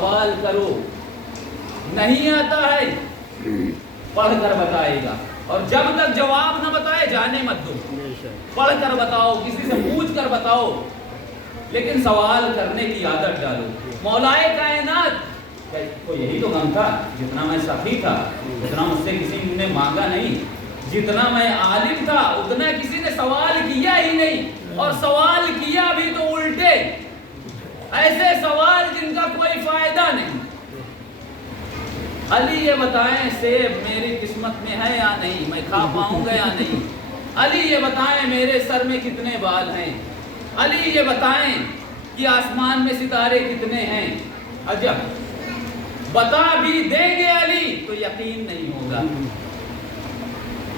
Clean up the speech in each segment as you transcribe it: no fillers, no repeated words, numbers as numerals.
سوال کرو، نہیں آتا ہے پڑھ کر بتائے گا، اور جب تک جواب نہ بتائے جانے مت دو، پڑھ کر بتاؤ، کسی سے پوچھ کر بتاؤ، لیکن سوال کرنے کی عادت ڈالو۔ مولائے کائنات کو یہی تو غم تھا، جتنا میں سخی تھا اتنا مجھ سے کسی نے مانگا نہیں، جتنا میں عالم تھا اتنا کسی نے سوال کیا ہی نہیں، اور سوال کیا بھی تو الٹے، ایسے سوال جن کا کوئی فائدہ نہیں۔ علی یہ بتائیں سیب میری قسمت میں ہے یا نہیں، میں کھا پاؤں گا یا نہیں۔ علی یہ بتائیں میرے سر میں کتنے بال ہیں۔ علی یہ بتائیں کہ آسمان میں ستارے کتنے ہیں۔ عجب، بتا بھی دیں گے علی تو یقین نہیں ہوگا،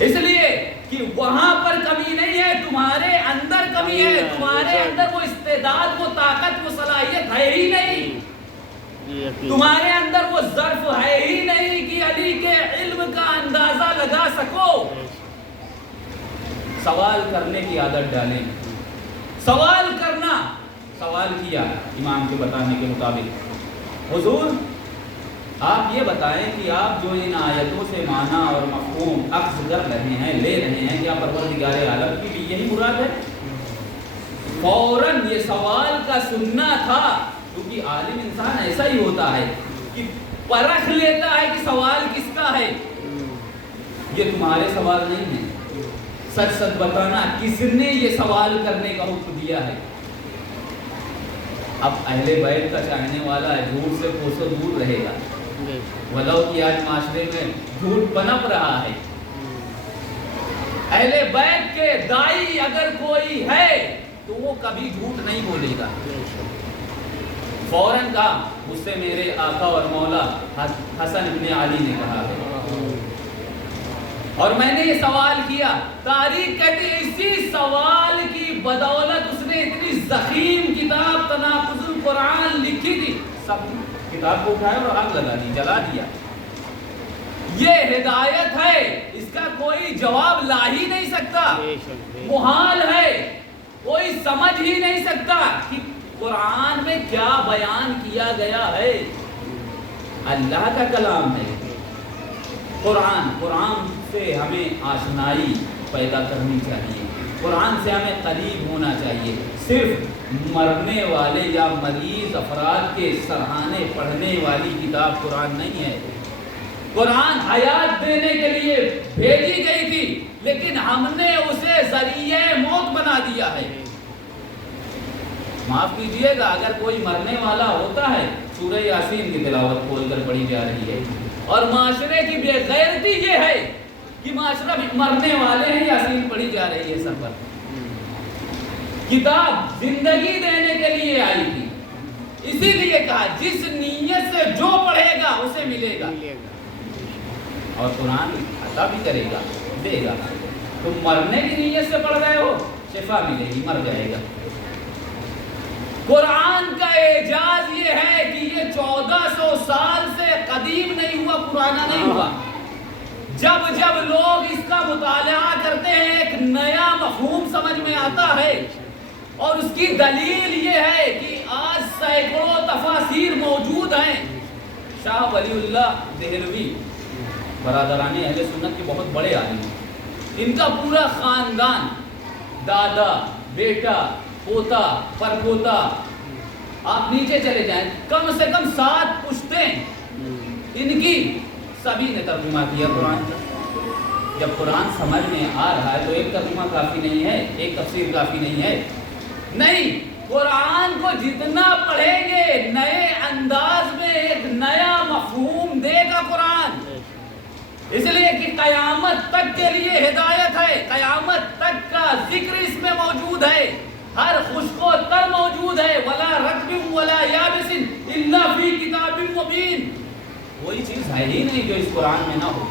اس لیے کہ وہاں پر کمی نہیں ہے، تمہارے اندر کمی ہے، تمہارے اندر وہ استعداد، وہ طاقت، وہ صلاحیت ہے ہی نہیں، تمہارے اندر وہ ظرف ہے ہی نہیں کہ علی کے علم کا اندازہ لگا سکو۔ سوال کرنے کی عادت ڈالیں، سوال کرنا۔ سوال کیا امام کے بتانے کے مطابق، حضور آپ یہ بتائیں کہ آپ جو ان آیتوں سے معنی اور مفہوم اخذ کر رہے ہیں، لے رہے ہیں، کیا پروردگار عالم کی بھی یہی مراد ہے؟ فوراً یہ سوال کا سننا تھا، کیونکہ عالم انسان ایسا ہی ہوتا ہے کہ پرکھ لیتا ہے کہ سوال کس کا ہے۔ یہ تمہارے سوال نہیں ہے، سچ سچ بتانا کس نے یہ سوال کرنے کا حکم دیا ہے۔ اب اہل بیت کا چاہنے والا ہے، جھوٹ سے کوسوں دور رہے گا، ولو کہ آج معاشرے میں جھوٹ پنپ رہا ہے۔ اہل بیت کے دائی اگر کوئی ہے تو وہ کبھی جھوٹ نہیں بولے گا۔ فوراً کہا مجھ سے میرے آقا اور مولا حسن ابن علی نے کہا ہے، اور میں نے یہ سوال کیا۔ تاریخ کہتی ہے اسی سوال کی بدولت اس نے اتنی ضخیم کتاب تناقض القرآن لکھی تھی، سب کتاب کو اٹھایا اور آگ لگا دی، جلا دیا۔ یہ ہدایت ہے، اس کا کوئی جواب لا ہی نہیں سکتا، محال ہے، کوئی سمجھ ہی نہیں سکتا کہ قرآن میں کیا بیان کیا گیا ہے۔ اللہ کا کلام ہے قرآن سے ہمیں آشنائی پیدا کرنی چاہیے، قرآن سے ہمیں قریب ہونا چاہیے۔ صرف مرنے والے یا مریض افراد کے سرہانے پڑھنے والی کتاب قرآن نہیں ہے۔ قرآن حیات دینے کے لیے بھیجی گئی تھی، لیکن ہم نے اسے ذریعہ موت بنا دیا ہے۔ معاف کیجئے گا اگر کوئی مرنے والا ہوتا ہے، سورہ یاسین کی تلاوت کھول کر پڑھی جا رہی ہے، اور معاشرے کی بے غیرتی یہ ہے کہ معاشرہ مرنے والے ہیں، یاسین پڑھی جا رہی ہے سر پر۔ کتاب زندگی دینے کے لیے آئی تھی، اسی لیے کہا جس نیت سے جو پڑھے گا اسے ملے گا، اور قرآن عطا بھی کرے گا، دے گا۔ تم مرنے کی نیت سے پڑھ رہے ہو، شفا ملے گی، مر جائے گا۔ قرآن کا اعجاز یہ ہے کہ یہ 1400 سال سے قدیم نہیں ہوا، پرانا نہیں ہوا۔ جب جب لوگ اس کا مطالعہ کرتے ہیں ایک نیا مفہوم سمجھ میں آتا ہے، اور اس کی دلیل یہ ہے کہ آج سینکڑوں تفاسیر موجود ہیں۔ شاہ ولی اللہ دہلوی برادران اہل سنت کے بہت بڑے عالم ہیں، ان کا پورا خاندان، دادا، بیٹا، پوتا، پرپوتا، آپ نیچے چلے جائیں، کم سے کم 7 پشتیں ان کی، سبھی نے ترجمہ کیا قرآن کا۔ جب قرآن سمجھ میں آ رہا ہے تو ایک ترجمہ کافی نہیں ہے، ایک تفسیر کافی نہیں ہے، نہیں، قرآن کو جتنا پڑھیں گے نئے انداز میں ایک نیا مفہوم دے گا قرآن، اس لیے کہ قیامت تک کے لیے ہدایت ہے، قیامت تک کا ذکر اس میں موجود ہے، ہر خشک و تر موجود ہے، ولا رطب ولا یابس الا فی کتاب مبین۔ کوئی چیز ہے ہی نہیں جو اس قرآن میں نہ ہو۔